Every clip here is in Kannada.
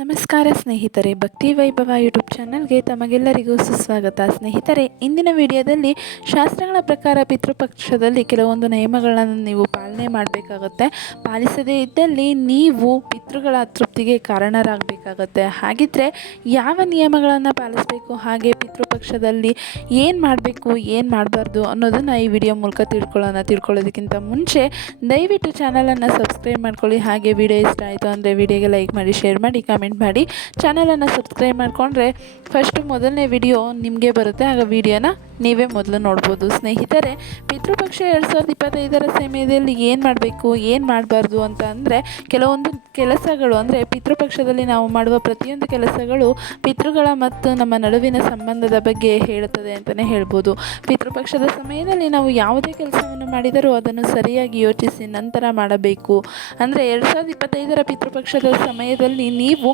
ನಮಸ್ಕಾರ ಸ್ನೇಹಿತರೆ, ಭಕ್ತಿ ವೈಭವ ಯೂಟ್ಯೂಬ್ ಚಾನಲ್ಗೆ ತಮಗೆಲ್ಲರಿಗೂ ಸುಸ್ವಾಗತ. ಸ್ನೇಹಿತರೆ, ಇಂದಿನ ವಿಡಿಯೋದಲ್ಲಿ ಶಾಸ್ತ್ರಗಳ ಪ್ರಕಾರ ಪಿತೃಪಕ್ಷದಲ್ಲಿ ಕೆಲವೊಂದು ನಿಯಮಗಳನ್ನು ನೀವು ಪಾಲನೆ ಮಾಡಬೇಕಾಗುತ್ತೆ. ಪಾಲಿಸದೇ ಇದ್ದಲ್ಲಿ ನೀವು ಪಿತೃಗಳ ಅತೃಪ್ತಿಗೆ ಕಾರಣರಾಗಬೇಕಾಗತ್ತೆ. ಹಾಗಿದ್ರೆ ಯಾವ ನಿಯಮಗಳನ್ನು ಪಾಲಿಸಬೇಕು, ಹಾಗೆ ಪಿತೃಪಕ್ಷದಲ್ಲಿ ಏನು ಮಾಡಬೇಕು, ಏನು ಮಾಡಬಾರ್ದು ಅನ್ನೋದನ್ನು ಈ ವಿಡಿಯೋ ಮೂಲಕ ತಿಳ್ಕೊಳ್ಳೋಣ. ತಿಳ್ಕೊಳ್ಳೋದಕ್ಕಿಂತ ಮುಂಚೆ ದಯವಿಟ್ಟು ಚಾನಲನ್ನು ಸಬ್ಸ್ಕ್ರೈಬ್ ಮಾಡ್ಕೊಳ್ಳಿ. ಹಾಗೆ ವಿಡಿಯೋ ಇಷ್ಟ ಆಯಿತು ಅಂದರೆ ವಿಡಿಯೋಗೆ ಲೈಕ್ ಮಾಡಿ, ಶೇರ್ ಮಾಡಿ, ಕಮೆಂಟ್ ಮಾಡಿ. ಚಾನಲನ್ನು ಸಬ್ಸ್ಕ್ರೈಬ್ ಮಾಡಿಕೊಂಡ್ರೆ ಫಸ್ಟ್ ಮೊದಲನೇ ವಿಡಿಯೋ ನಿಮಗೆ ಬರುತ್ತೆ ಆಗ ವಿಡಿಯೋನ ನೀವೇ ಮೊದಲು ನೋಡ್ಬೋದು. ಸ್ನೇಹಿತರೆ, ಪಿತೃಪಕ್ಷ ಎರಡು ಸಾವಿರದ ಇಪ್ಪತ್ತೈದರ ಸಮಯದಲ್ಲಿ ಏನು ಮಾಡಬೇಕು, ಏನು ಮಾಡಬಾರ್ದು ಅಂತ ಅಂದರೆ ಕೆಲವೊಂದು ಕೆಲಸಗಳು ಅಂದರೆ ಪಿತೃಪಕ್ಷದಲ್ಲಿ ನಾವು ಮಾಡುವ ಪ್ರತಿಯೊಂದು ಕೆಲಸಗಳು ಪಿತೃಗಳ ಮತ್ತು ನಮ್ಮ ನಡುವಿನ ಸಂಬಂಧದ ಬಗ್ಗೆ ಹೇಳುತ್ತದೆ ಅಂತಲೇ ಹೇಳ್ಬೋದು. ಪಿತೃಪಕ್ಷದ ಸಮಯದಲ್ಲಿ ನಾವು ಯಾವುದೇ ಕೆಲಸವನ್ನು ಮಾಡಿದರೂ ಅದನ್ನು ಸರಿಯಾಗಿ ಯೋಚಿಸಿ ನಂತರ ಮಾಡಬೇಕು. ಅಂದರೆ ಎರಡು ಸಾವಿರದ ಇಪ್ಪತ್ತೈದರ ಪಿತೃಪಕ್ಷದ ಸಮಯದಲ್ಲಿ ನೀವು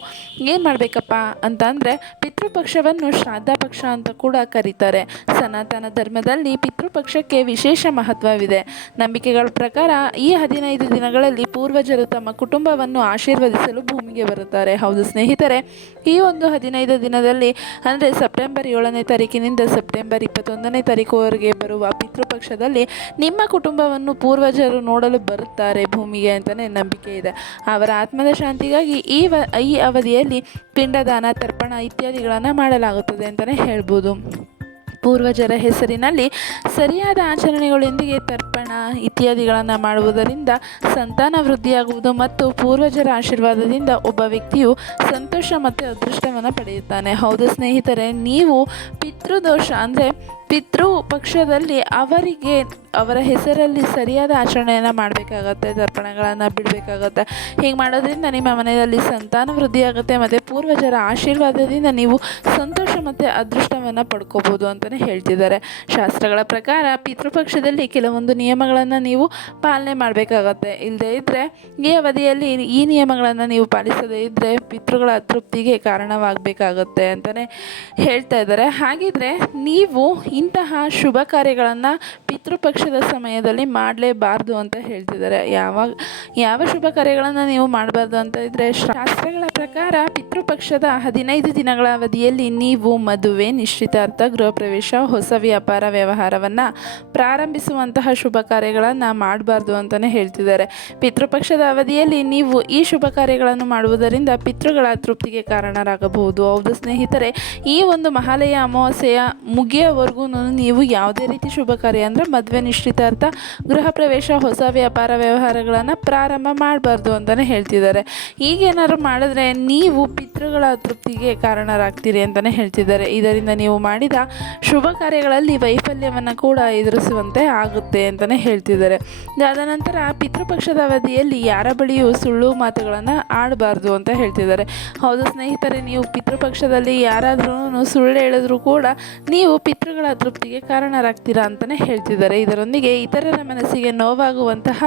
ಏನು ಮಾಡಬೇಕಪ್ಪ ಅಂತ ಅಂದರೆ ಪಿತೃಪಕ್ಷವನ್ನು ಶ್ರಾದ್ದ ಪಕ್ಷ ಅಂತ ಕೂಡ ಕರೀತಾರೆ. ಸನಾತನ ಧರ್ಮದಲ್ಲಿ ಪಿತೃಪಕ್ಷಕ್ಕೆ ವಿಶೇಷ ಮಹತ್ವವಿದೆ. ನಂಬಿಕೆಗಳ ಪ್ರಕಾರ ಈ ಹದಿನೈದು ದಿನಗಳಲ್ಲಿ ಪೂರ್ವಜರು ತಮ್ಮ ಕುಟುಂಬವನ್ನು ಆಶೀರ್ವದಿಸಲು ಭೂಮಿಗೆ ಬರುತ್ತಾರೆ. ಹೌದು ಸ್ನೇಹಿತರೆ, ಈ ಒಂದು ಹದಿನೈದು ದಿನದಲ್ಲಿ, ಅಂದರೆ ಸೆಪ್ಟೆಂಬರ್ ಏಳನೇ ತಾರೀಕಿನಿಂದ ಸೆಪ್ಟೆಂಬರ್ ಇಪ್ಪತ್ತೊಂದನೇ ತಾರೀಕುವರೆಗೆ ಬರುವ ಪಿತೃಪಕ್ಷದಲ್ಲಿ ನಿಮ್ಮ ಕುಟುಂಬವನ್ನು ಪೂರ್ವಜರು ನೋಡಲು ಬರುತ್ತಾರೆ ಭೂಮಿಗೆ ಅಂತಲೇ ನಂಬಿಕೆ ಇದೆ. ಅವರ ಆತ್ಮದ ಶಾಂತಿಗಾಗಿ ಈ ಈ ಅವಧಿಯಲ್ಲಿ ಪಿಂಡದಾನ, ತರ್ಪಣ ಇತ್ಯಾದಿಗಳನ್ನು ಮಾಡಲಾಗುತ್ತದೆ ಅಂತಲೇ ಹೇಳ್ಬೋದು. ಪೂರ್ವಜರ ಹೆಸರಿನಲ್ಲಿ ಸರಿಯಾದ ಆಚರಣೆಗಳೊಂದಿಗೆ ತರ್ಪಣ ಇತ್ಯಾದಿಗಳನ್ನು ಮಾಡುವುದರಿಂದ ಸಂತಾನ ವೃದ್ಧಿಯಾಗುವುದು ಮತ್ತು ಪೂರ್ವಜರ ಆಶೀರ್ವಾದದಿಂದ ಒಬ್ಬ ವ್ಯಕ್ತಿಯು ಸಂತೋಷ ಮತ್ತು ಅದೃಷ್ಟವನ್ನು ಪಡೆಯುತ್ತಾನೆ. ಹೌದು ಸ್ನೇಹಿತರೆ, ನೀವು ಪಿತೃದೋಷ ಅಂದರೆ ಪಿತೃ ಪಕ್ಷದಲ್ಲಿ ಅವರಿಗೆ ಅವರ ಹೆಸರಲ್ಲಿ ಸರಿಯಾದ ಆಚರಣೆಯನ್ನು ಮಾಡಬೇಕಾಗತ್ತೆ ತರ್ಪಣಗಳನ್ನು ಬಿಡಬೇಕಾಗತ್ತೆ. ಹೀಗೆ ಮಾಡೋದ್ರಿಂದ ನಿಮ್ಮ ಮನೆಯಲ್ಲಿ ಸಂತಾನ ವೃದ್ಧಿಯಾಗುತ್ತೆ ಮತ್ತು ಪೂರ್ವಜರ ಆಶೀರ್ವಾದದಿಂದ ನೀವು ಸಂತೋಷ ಮತ್ತು ಅದೃಷ್ಟವನ್ನು ಪಡ್ಕೋಬೋದು ಅಂತಲೇ ಹೇಳ್ತಿದ್ದಾರೆ. ಶಾಸ್ತ್ರಗಳ ಪ್ರಕಾರ ಪಿತೃಪಕ್ಷದಲ್ಲಿ ಕೆಲವೊಂದು ನಿಯಮಗಳನ್ನು ನೀವು ಪಾಲನೆ ಮಾಡಬೇಕಾಗತ್ತೆ. ಇಲ್ಲದೇ ಇದ್ದರೆ ಈ ಅವಧಿಯಲ್ಲಿ ಈ ನಿಯಮಗಳನ್ನು ನೀವು ಪಾಲಿಸದೇ ಇದ್ದರೆ ಪಿತೃಗಳ ಅತೃಪ್ತಿಗೆ ಕಾರಣವಾಗಬೇಕಾಗತ್ತೆ ಅಂತಲೇ ಹೇಳ್ತಾ ಇದ್ದಾರೆ. ಹಾಗಿದ್ರೆ ನೀವು ಇಂತಹ ಶುಭ ಕಾರ್ಯಗಳನ್ನು ಪಿತೃಪಕ್ಷದ ಸಮಯದಲ್ಲಿ ಮಾಡಲೇಬಾರ್ದು ಅಂತ ಹೇಳ್ತಿದ್ದಾರೆ. ಯಾವಾಗ ಯಾವ ಶುಭ ಕಾರ್ಯಗಳನ್ನು ನೀವು ಮಾಡಬಾರ್ದು ಅಂತ ಇದ್ದರೆ ಶಾಸ್ತ್ರಗಳ ಪ್ರಕಾರ ಪಿತೃಪಕ್ಷದ ಹದಿನೈದು ದಿನಗಳ ಅವಧಿಯಲ್ಲಿ ನೀವು ಮದುವೆ, ನಿಶ್ಚಿತಾರ್ಥ ಗೃಹ ಪ್ರವೇಶ ಹೊಸ ವ್ಯಾಪಾರ ವ್ಯವಹಾರವನ್ನು ಪ್ರಾರಂಭಿಸುವಂತಹ ಶುಭ ಕಾರ್ಯಗಳನ್ನು ಮಾಡಬಾರ್ದು ಅಂತಲೇ ಹೇಳ್ತಿದ್ದಾರೆ. ಪಿತೃಪಕ್ಷದ ಅವಧಿಯಲ್ಲಿ ನೀವು ಈ ಶುಭ ಕಾರ್ಯಗಳನ್ನು ಮಾಡುವುದರಿಂದ ಪಿತೃಗಳ ತೃಪ್ತಿಗೆ ಕಾರಣರಾಗಬಹುದು. ಹೌದು ಸ್ನೇಹಿತರೆ, ಈ ಒಂದು ಮಹಾಲಯ ಅಮಾವಾಸ್ಯೆಯ ಮುಗಿಯೋವರೆಗೂ ನೀವು ಯಾವುದೇ ರೀತಿ ಶುಭ ಕಾರ್ಯ ಅಂದರೆ ಮದುವೆ ನಿಶ್ಚಿತಾರ್ಥ ಗೃಹ ಪ್ರವೇಶ, ಹೊಸ ವ್ಯಾಪಾರ ವ್ಯವಹಾರಗಳನ್ನು ಪ್ರಾರಂಭ ಮಾಡಬಾರ್ದು ಅಂತಲೇ ಹೇಳ್ತಿದ್ದಾರೆ. ಈಗೇನಾದ್ರು ಮಾಡಿದ್ರೆ ನೀವು ಪಿತೃಗಳ ತೃಪ್ತಿಗೆ ಕಾರಣರಾಗ್ತೀರಿ ಅಂತಲೇ ಹೇಳ್ತಿದ್ದಾರೆ. ಇದರಿಂದ ನೀವು ಮಾಡಿದ ಶುಭ ಕಾರ್ಯಗಳಲ್ಲಿ ವೈಫಲ್ಯವನ್ನು ಕೂಡ ಎದುರಿಸುವಂತೆ ಆಗುತ್ತೆ ಅಂತಲೇ ಹೇಳ್ತಿದ್ದಾರೆ. ಅದಾದ ನಂತರ ಪಿತೃಪಕ್ಷದ ಅವಧಿಯಲ್ಲಿ ಯಾರ ಬಳಿಯೂ ಸುಳ್ಳು ಮಾತುಗಳನ್ನು ಆಡಬಾರ್ದು ಅಂತ ಹೇಳ್ತಿದ್ದಾರೆ. ಹೌದು ಸ್ನೇಹಿತರೆ, ನೀವು ಪಿತೃಪಕ್ಷದಲ್ಲಿ ಯಾರಾದರೂ ಸುಳ್ಳು ಹೇಳಿದ್ರು ಕೂಡ ನೀವು ಪಿತೃಗಳ ತೃಪ್ತಿಗೆ ಕಾರಣರಾಗ್ತೀರಾ ಅಂತಲೇ ಹೇಳ್ತಿದ್ದಾರೆ. ಇದರೊಂದಿಗೆ ಇತರರ ಮನಸ್ಸಿಗೆ ನೋವಾಗುವಂತಹ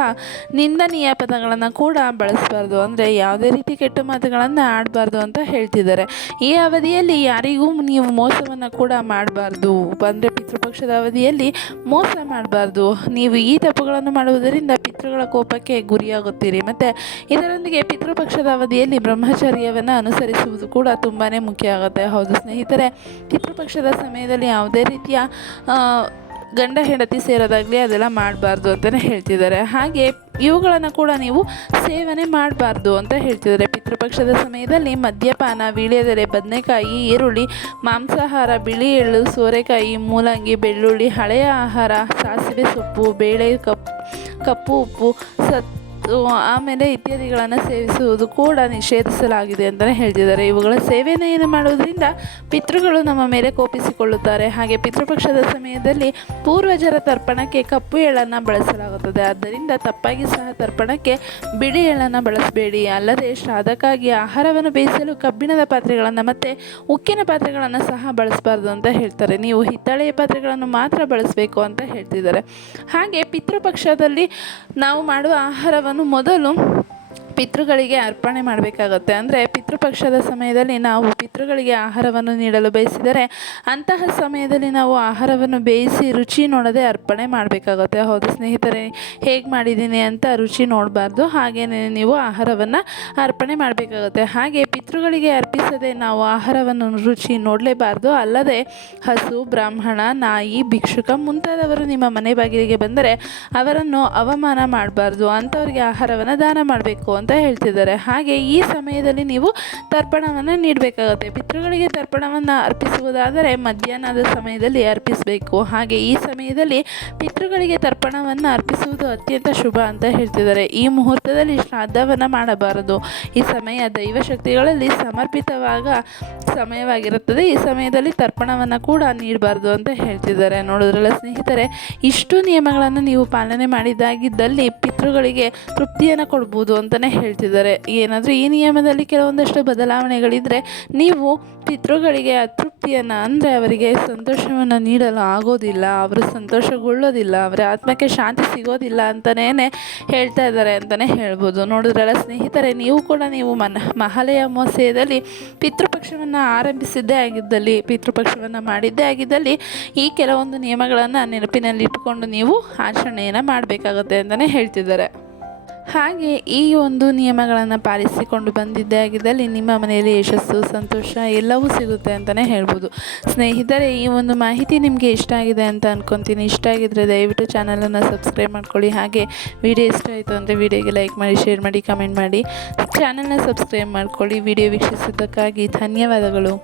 ನಿಂದನೀಯ ಪದಗಳನ್ನು ಕೂಡ ಬಳಸಬಾರ್ದು. ಅಂದರೆ ಯಾವುದೇ ರೀತಿ ಕೆಟ್ಟ ಮಾತುಗಳನ್ನು ಆಡಬಾರ್ದು ಅಂತ ಹೇಳ್ತಿದ್ದಾರೆ. ಈ ಅವಧಿಯಲ್ಲಿ ಯಾರಿಗೂ ನೀವು ಮೋಸವನ್ನು ಕೂಡ ಮಾಡಬಾರ್ದು. ಅಂದರೆ ಪಿತೃಪಕ್ಷದ ಅವಧಿಯಲ್ಲಿ ಮೋಸ ಮಾಡಬಾರ್ದು. ನೀವು ಈ ತಪ್ಪುಗಳನ್ನು ಮಾಡುವುದರಿಂದ ಪಿತೃಗಳ ಕೋಪಕ್ಕೆ ಗುರಿಯಾಗುತ್ತೀರಿ. ಮತ್ತು ಇದರೊಂದಿಗೆ ಪಿತೃಪಕ್ಷದ ಅವಧಿಯಲ್ಲಿ ಬ್ರಹ್ಮಚರ್ಯವನ್ನು ಅನುಸರಿಸುವುದು ಕೂಡ ತುಂಬಾ ಮುಖ್ಯ ಆಗುತ್ತೆ. ಹೌದು ಸ್ನೇಹಿತರೆ, ಪಿತೃಪಕ್ಷದ ಸಮಯದಲ್ಲಿ ಯಾವುದೇ ರೀತಿಯ ಗಂಡ ಹೆಂಡತಿ ಸೇರೋದಾಗಲಿ ಅದೆಲ್ಲ ಮಾಡಬಾರ್ದು ಅಂತಲೇ ಹೇಳ್ತಿದ್ದಾರೆ. ಹಾಗೆ ಇವುಗಳನ್ನು ಕೂಡ ನೀವು ಸೇವನೆ ಮಾಡಬಾರ್ದು ಅಂತ ಹೇಳ್ತಿದ್ದಾರೆ. ಪಿತೃಪಕ್ಷದ ಸಮಯದಲ್ಲಿ ಮದ್ಯಪಾನ ವೀಳ್ಯದೆಲೆ ಬದನೆಕಾಯಿ, ಈರುಳ್ಳಿ, ಮಾಂಸಾಹಾರ, ಬಿಳಿ ಎಳ್ಳು, ಸೋರೆಕಾಯಿ, ಮೂಲಂಗಿ, ಬೆಳ್ಳುಳ್ಳಿ, ಹಳೆಯ ಆಹಾರ, ಸಾಸಿವೆ ಸೊಪ್ಪು, ಬೇಳೆ ಕಪ್, ಕಪ್ಪು ಉಪ್ಪು, ಸತ್ ಆಮೇಲೆ ಇತ್ಯಾದಿಗಳನ್ನು ಸೇವಿಸುವುದು ಕೂಡ ನಿಷೇಧಿಸಲಾಗಿದೆ ಅಂತಲೇ ಹೇಳ್ತಿದ್ದಾರೆ. ಇವುಗಳ ಸೇವನೆಯನ್ನು ಮಾಡುವುದರಿಂದ ಪಿತೃಗಳು ನಮ್ಮ ಮೇಲೆ ಕೋಪಿಸಿಕೊಳ್ಳುತ್ತಾರೆ. ಹಾಗೆ ಪಿತೃಪಕ್ಷದ ಸಮಯದಲ್ಲಿ ಪೂರ್ವಜರ ತರ್ಪಣಕ್ಕೆ ಕಪ್ಪು ಎಳನ್ನು ಬಳಸಲಾಗುತ್ತದೆ. ಆದ್ದರಿಂದ ತಪ್ಪಾಗಿ ಸಹ ತರ್ಪಣಕ್ಕೆ ಬಿಳಿ ಎಳನ್ನು ಬಳಸಬೇಡಿ. ಅಲ್ಲದೆ ಶ್ರಾದಕ್ಕಾಗಿ ಆಹಾರವನ್ನು ಬೇಯಿಸಲು ಕಬ್ಬಿಣದ ಪಾತ್ರೆಗಳನ್ನು ಮತ್ತು ಉಕ್ಕಿನ ಪಾತ್ರೆಗಳನ್ನು ಸಹ ಬಳಸಬಾರ್ದು ಅಂತ ಹೇಳ್ತಾರೆ. ನೀವು ಹಿತ್ತಾಳೆಯ ಪಾತ್ರೆಗಳನ್ನು ಮಾತ್ರ ಬಳಸಬೇಕು ಅಂತ ಹೇಳ್ತಿದ್ದಾರೆ. ಹಾಗೆ ಪಿತೃಪಕ್ಷದಲ್ಲಿ ನಾವು ಮಾಡುವ ಆಹಾರವನ್ನು ಮೊದಲು ಪಿತೃಗಳಿಗೆ ಅರ್ಪಣೆ ಮಾಡಬೇಕಾಗುತ್ತೆ. ಅಂದರೆ ಪಿತೃಪಕ್ಷದ ಸಮಯದಲ್ಲಿ ನಾವು ಪಿತೃಗಳಿಗೆ ಆಹಾರವನ್ನು ನೀಡಲು ಬಯಸಿದರೆ ಅಂತಹ ಸಮಯದಲ್ಲಿ ನಾವು ಆಹಾರವನ್ನು ಬೇಯಿಸಿ ರುಚಿ ನೋಡದೆ ಅರ್ಪಣೆ ಮಾಡಬೇಕಾಗುತ್ತೆ. ಹೌದು ಸ್ನೇಹಿತರೆ, ಹೇಗೆ ಮಾಡಿದ್ದೀನಿ ಅಂತ ರುಚಿ ನೋಡಬಾರ್ದು. ಹಾಗೆಯೇ ನೀವು ಆಹಾರವನ್ನು ಅರ್ಪಣೆ ಮಾಡಬೇಕಾಗುತ್ತೆ. ಹಾಗೆ ಪಿತೃಗಳಿಗೆ ಅರ್ಪಿಸದೆ ನಾವು ಆಹಾರವನ್ನು ರುಚಿ ನೋಡಲೇಬಾರ್ದು. ಅಲ್ಲದೆ ಹಸು, ಬ್ರಾಹ್ಮಣ, ನಾಯಿ, ಭಿಕ್ಷುಕ ಮುಂತಾದವರು ನಿಮ್ಮ ಮನೆ ಬಾಗಿಲಿಗೆ ಬಂದರೆ ಅವರನ್ನು ಅವಮಾನ ಮಾಡಬಾರ್ದು. ಅಂಥವ್ರಿಗೆ ಆಹಾರವನ್ನು ದಾನ ಮಾಡಬೇಕು ಅಂತ ಹೇಳ್ತಿದ್ದಾರೆ. ಹಾಗೆ ಈ ಸಮಯದಲ್ಲಿ ನೀವು ತರ್ಪಣವನ್ನು ನೀಡಬೇಕಾಗುತ್ತೆ. ಪಿತೃಗಳಿಗೆ ತರ್ಪಣವನ್ನು ಅರ್ಪಿಸುವುದಾದರೆ ಮಧ್ಯಾಹ್ನದ ಸಮಯದಲ್ಲಿ ಅರ್ಪಿಸಬೇಕು. ಹಾಗೆ ಈ ಸಮಯದಲ್ಲಿ ಪಿತೃಗಳಿಗೆ ತರ್ಪಣವನ್ನು ಅರ್ಪಿಸುವುದು ಅತ್ಯಂತ ಶುಭ ಅಂತ ಹೇಳ್ತಿದ್ದಾರೆ. ಈ ಮುಹೂರ್ತದಲ್ಲಿ ಶ್ರಾದ್ದವನ್ನು ಮಾಡಬಾರದು. ಈ ಸಮಯ ದೈವಶಕ್ತಿಗಳಲ್ಲಿ ಸಮರ್ಪಿತವಾದ ಸಮಯವಾಗಿರುತ್ತದೆ. ಈ ಸಮಯದಲ್ಲಿ ತರ್ಪಣವನ್ನು ಕೂಡ ನೀಡಬಾರ್ದು ಅಂತ ಹೇಳ್ತಿದ್ದಾರೆ. ನೋಡೋದ್ರಲ್ಲ ಸ್ನೇಹಿತರೆ, ಇಷ್ಟು ನಿಯಮಗಳನ್ನು ನೀವು ಪಾಲನೆ ಮಾಡಿದ್ದಾಗಿದ್ದಲ್ಲಿ ಪಿತೃಗಳಿಗೆ ತೃಪ್ತಿಯನ್ನು ಕೊಡ್ಬೋದು ಅಂತಲೇ ಹೇಳ್ತಿದ್ದಾರೆ. ಏನಾದರೂ ಈ ನಿಯಮದಲ್ಲಿ ಕೆಲವೊಂದಷ್ಟು ಬದಲಾವಣೆಗಳಿದ್ದರೆ ನೀವು ಪಿತೃಗಳಿಗೆ ಅತೃಪ್ತಿಯನ್ನು ಅಂದರೆ ಅವರಿಗೆ ಸಂತೋಷವನ್ನು ನೀಡಲು ಆಗೋದಿಲ್ಲ, ಅವರು ಸಂತೋಷಗೊಳ್ಳೋದಿಲ್ಲ, ಅವರ ಆತ್ಮಕ್ಕೆ ಶಾಂತಿ ಸಿಗೋದಿಲ್ಲ ಅಂತಲೇ ಹೇಳ್ತಾ ಇದ್ದಾರೆ ಅಂತಲೇ ಹೇಳ್ಬೋದು. ನೋಡಿದ್ರಲ್ಲ ಸ್ನೇಹಿತರೆ, ನೀವು ಕೂಡ ನೀವು ಮನ ಮಹಾಲಯ ಅಮಾವಾಸ್ಯೆಯಲ್ಲಿ ಪಿತೃಪಕ್ಷವನ್ನು ಆರಂಭಿಸಿದ್ದೇ ಆಗಿದ್ದಲ್ಲಿ, ಪಿತೃಪಕ್ಷವನ್ನು ಮಾಡಿದ್ದೇ ಆಗಿದ್ದಲ್ಲಿ ಈ ಕೆಲವೊಂದು ನಿಯಮಗಳನ್ನು ನೆನಪಿನಲ್ಲಿಟ್ಟುಕೊಂಡು ನೀವು ಆಚರಣೆಯನ್ನು ಮಾಡಬೇಕಾಗುತ್ತೆ ಅಂತಲೇ ಹೇಳ್ತಿದ್ದಾರೆ. ಹಾಗೆ ಈ ಒಂದು ನಿಯಮಗಳನ್ನು ಪಾಲಿಸಿಕೊಂಡು ಬಂದಿದ್ದೇ ಆಗಿದ್ದಲ್ಲಿ ನಿಮ್ಮ ಮನೆಯಲ್ಲಿ ಯಶಸ್ಸು, ಸಂತೋಷ ಎಲ್ಲವೂ ಸಿಗುತ್ತೆ ಅಂತಲೇ ಹೇಳ್ಬೋದು. ಸ್ನೇಹಿತರೆ, ಈ ಒಂದು ಮಾಹಿತಿ ನಿಮಗೆ ಇಷ್ಟ ಆಗಿದೆ ಅಂತ ಅಂದ್ಕೊತೀನಿ ಇಷ್ಟ ಆಗಿದ್ದರೆ ದಯವಿಟ್ಟು ಚಾನಲನ್ನು ಸಬ್ಸ್ಕ್ರೈಬ್ ಮಾಡ್ಕೊಳ್ಳಿ. ಹಾಗೆ ವಿಡಿಯೋ ಇಷ್ಟ ಆಯಿತು ಅಂದರೆ ವಿಡಿಯೋಗೆ ಲೈಕ್ ಮಾಡಿ, ಶೇರ್ ಮಾಡಿ, ಕಮೆಂಟ್ ಮಾಡಿ. ಚಾನಲ್ನ ಸಬ್ಸ್ಕ್ರೈಬ್ ಮಾಡ್ಕೊಳ್ಳಿ. ವಿಡಿಯೋ ವೀಕ್ಷಿಸಿದ್ದಕ್ಕಾಗಿ ಧನ್ಯವಾದಗಳು.